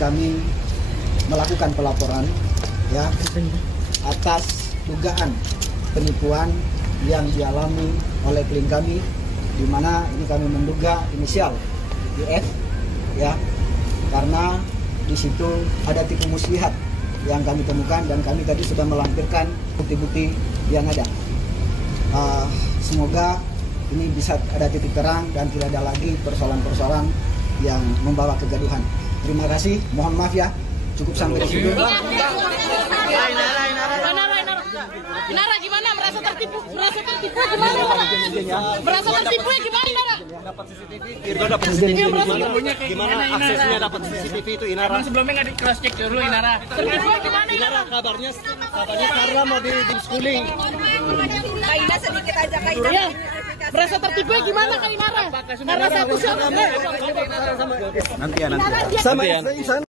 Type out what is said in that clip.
kami melakukan pelaporan ya atas dugaan penipuan yang dialami oleh klien kami, di mana ini kami menduga inisial IF ya, karena di situ ada tipu muslihat yang kami temukan dan kami tadi sudah melampirkan bukti-bukti yang ada. Semoga ini bisa ada titik terang dan tidak ada lagi persoalan-persoalan yang membawa kegaduhan. Terima kasih, mohon maaf ya, cukup sampai di situ. Inara gimana? Merasa tertipu? Merasa tertipu gimana? Merasa tertipu gimana, Inara? Dapat CCTV, Virgo dapat CCTV. Gimana aksesnya dapat CCTV itu, Inara? Emang sebelumnya nggak di cross check dulu, Inara? Tertipu gimana, Inara? Kabarnya Carla mau di schooling. Kaina sedikit aja Kaina. Iya. Merasa tertipu gimana, Kak Inara? Karena satu sama. Nanti ya. Sama